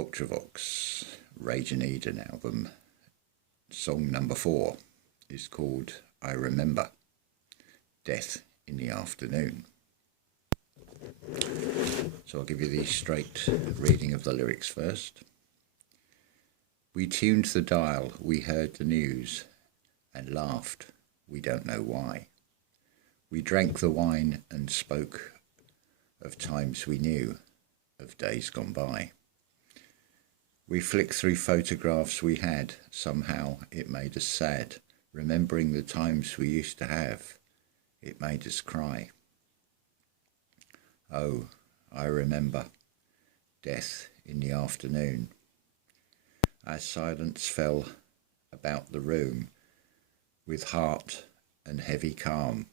ULTRAVOX Rage and Eden album. Song number 4 is called I Remember, Death in the Afternoon. So I'll give you the straight reading of the lyrics first. We tuned the dial, we heard the news, and laughed, we don't know why. We drank the wine and spoke of times we knew, of days gone by. We flicked through photographs we had, somehow it made us sad. Remembering the times we used to have, it made us cry. Oh, I remember, death in the afternoon. As silence fell about the room, with heart and heavy calm,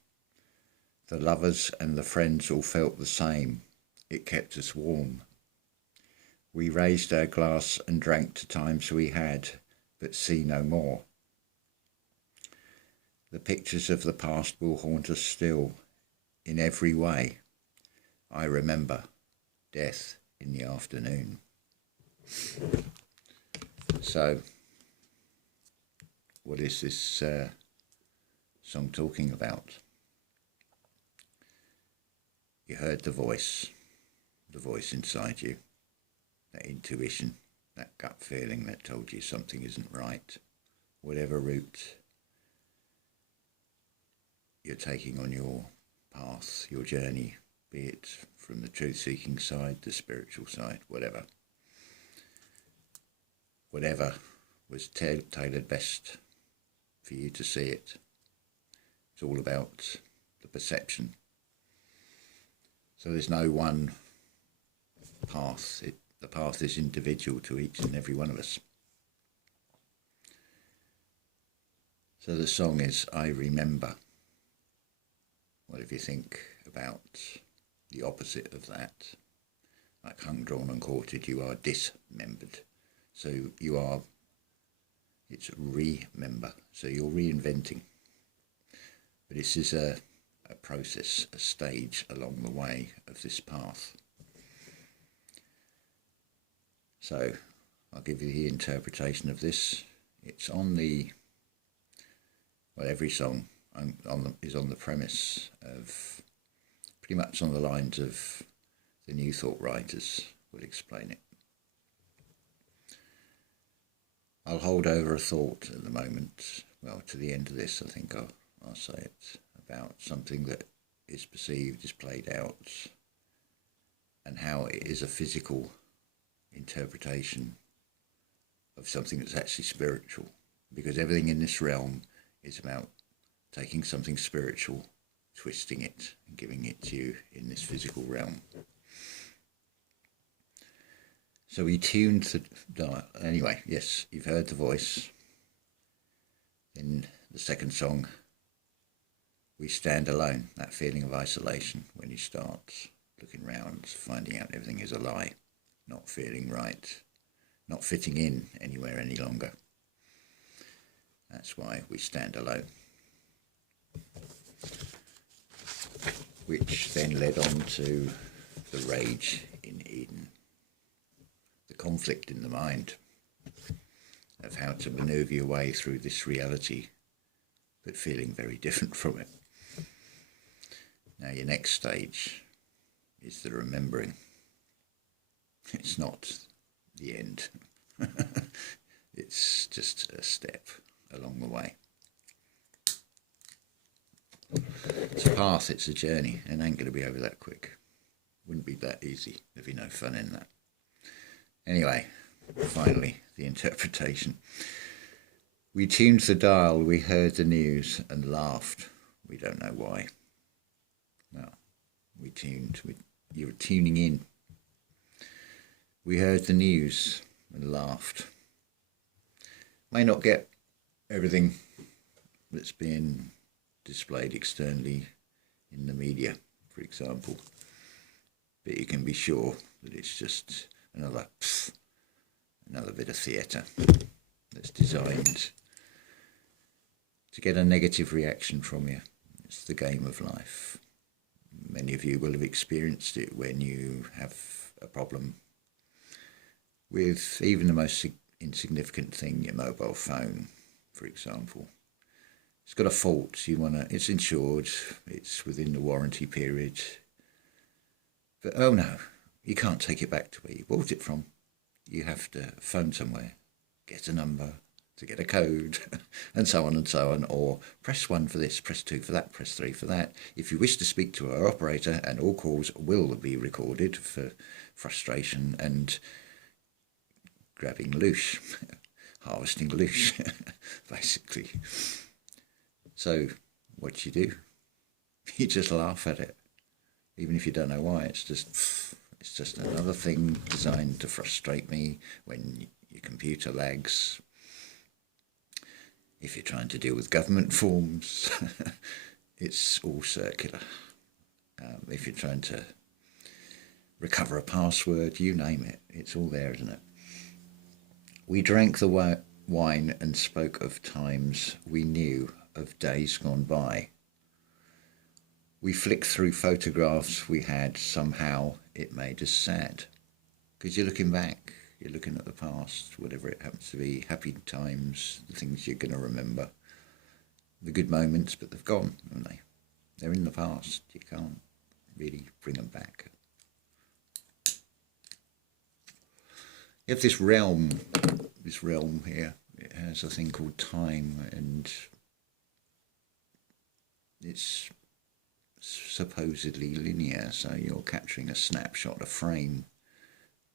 the lovers and the friends all felt the same, it kept us warm. We raised our glass and drank to times we had, but see no more. The pictures of the past will haunt us still, in every way. I remember, death in the afternoon. So, what is this song talking about? You heard the voice inside you, that intuition, that gut feeling that told you something isn't right. Whatever route you're taking on your path, your journey, be it from the truth-seeking side, the spiritual side, whatever. Whatever was tailored best for you to see it. It's all about the perception. So there's no one path. The path is individual to each and every one of us. So the song is I Remember. What if you think about the opposite of that? Like hung, drawn and quartered, you are dismembered. So it's remember. So you're reinventing. But this is a process, a stage along the way of this path. So I'll give you the interpretation of this. It's on the, well, every song is on the premise of, pretty much on the lines of the New Thought writers will explain it. I'll hold over a thought at the moment, well, to the end of this I think I'll say it, about something that is perceived, is played out, and how it is a physical interpretation of something that's actually spiritual, because everything in this realm is about taking something spiritual, twisting it and giving it to you in this physical realm. So we tuned the dial. Anyway, yes, you've heard the voice. In the second song, we stand alone, that feeling of isolation when you start looking around, finding out everything is a lie, not feeling right, not fitting in anywhere any longer. That's why we stand alone. Which then led on to the rage in Eden, the conflict in the mind of how to manoeuvre your way through this reality, but feeling very different from it. Now your next stage is the remembering. It's not the end. It's just a step along the way. It's a path, it's a journey, and ain't going to be over that quick. Wouldn't be that easy, there'd be no fun in that. Anyway, finally, the interpretation. We tuned the dial, we heard the news and laughed. We don't know why. Well, you were tuning in. We heard the news and laughed. May not get everything that's being displayed externally in the media, for example, but you can be sure that it's just another bit of theatre that's designed to get a negative reaction from you. It's the game of life. Many of you will have experienced it when you have a problem with even the most insignificant thing, your mobile phone, for example. It's got a fault, it's insured, it's within the warranty period. But oh no, you can't take it back to where you bought it from. You have to phone somewhere, get a number to get a code, and so on, or press 1 for this, press 2 for that, press 3 for that. If you wish to speak to our operator, and all calls will be recorded for frustration and grabbing loosh, harvesting loosh, basically. So what do? You just laugh at it, even if you don't know why. It's just another thing designed to frustrate me when your computer lags. If you're trying to deal with government forms, it's all circular. If you're trying to recover a password, you name it, it's all there, isn't it? We drank the wine and spoke of times we knew, of days gone by. We flicked through photographs we had, somehow it made us sad. Because you're looking back, you're looking at the past, whatever it happens to be, happy times, the things you're going to remember. The good moments, but they've gone, haven't they? They're in the past, you can't really bring them back. You have this realm here, it has a thing called time, and it's supposedly linear, so you're capturing a snapshot, a frame,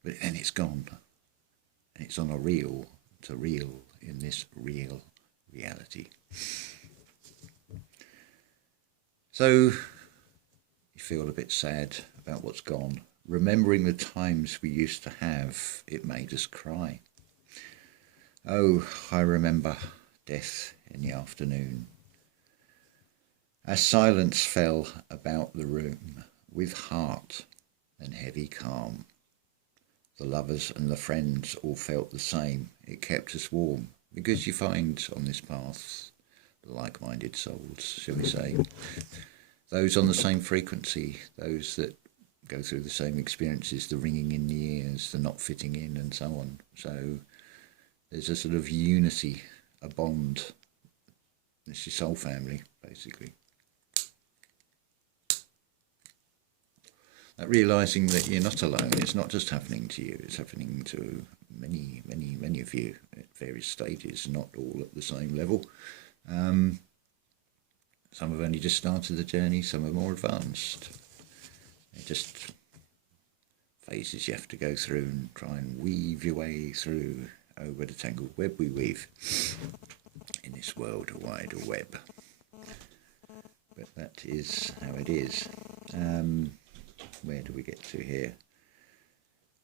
but then it's gone, and it's on a reel. It's a reel in this real reality. So you feel a bit sad about what's gone. Remembering the times we used to have, it made us cry. Oh, I remember death in the afternoon. As silence fell about the room, with heart and heavy calm, the lovers and the friends all felt the same. It kept us warm, because you find on this path like-minded souls, shall we say, those on the same frequency, those that go through the same experiences, the ringing in the ears, the not fitting in, and so on. So there's a sort of unity, a bond. It's your soul family, basically. That realising that you're not alone, it's not just happening to you, it's happening to many, many, many of you at various stages, not all at the same level. Some have only just started the journey, some are more advanced. They're just phases you have to go through and try and weave your way through over the tangled web we weave in this world, a wider web. But that is how it is. Where do we get to here?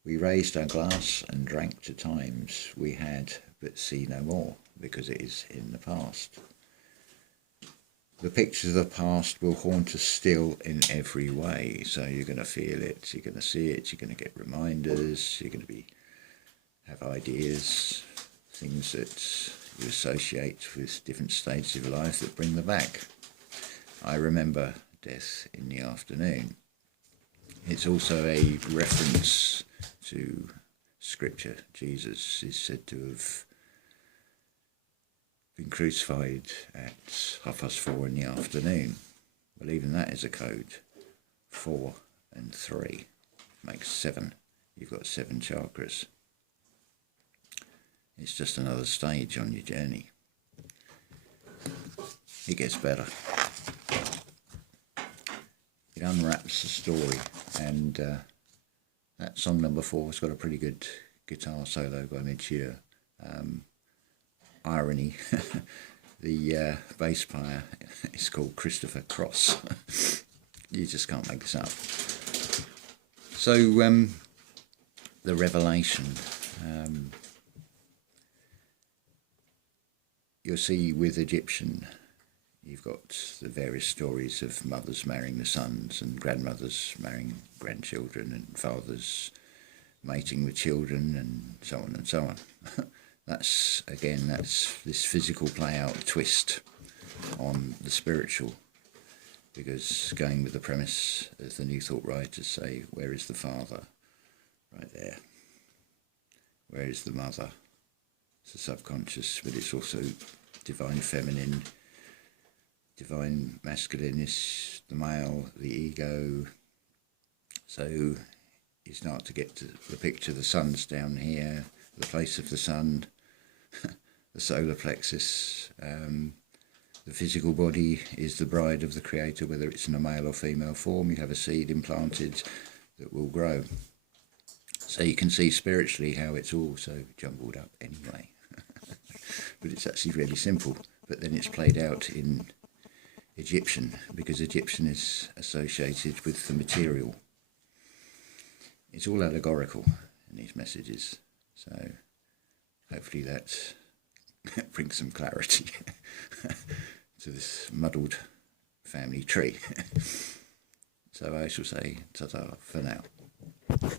We raised our glass and drank to times we had, but see no more, because it is in the past. The pictures of the past will haunt us still in every way, so you're going to feel it, you're going to see it, you're going to get reminders, you're going to have ideas, things that you associate with different stages of life that bring them back. I remember death in the afternoon. It's also a reference to scripture. Jesus is said to have been crucified at 4:30 in the afternoon. Well, even that is a code. 4 and 3 makes 7. You've got 7 chakras. It's just another stage on your journey. It gets better. It unwraps the story, and that song number 4 has got a pretty good guitar solo by Mid-Year. Irony, the bass player is called Christopher Cross. You just can't make this up. So the revelation, you'll see with Egyptian, you've got the various stories of mothers marrying the sons and grandmothers marrying grandchildren and fathers mating with children and so on and so on. That's this physical play-out twist on the spiritual, because going with the premise, as the New Thought writers say, where is the Father? Right there. where is the mother? It's the subconscious, but it's also divine feminine, divine masculine is the male, the ego. So you start to get to the picture, the sun's down here, the place of the sun, the solar plexus. The physical body is the bride of the Creator, whether it's in a male or female form. You have a seed implanted that will grow. So you can see spiritually how it's all so jumbled up anyway. But it's actually really simple. But then it's played out in Egyptian, because Egyptian is associated with the material. It's all allegorical in these messages. So hopefully that brings some clarity to this muddled family tree. So I shall say ta-ta for now.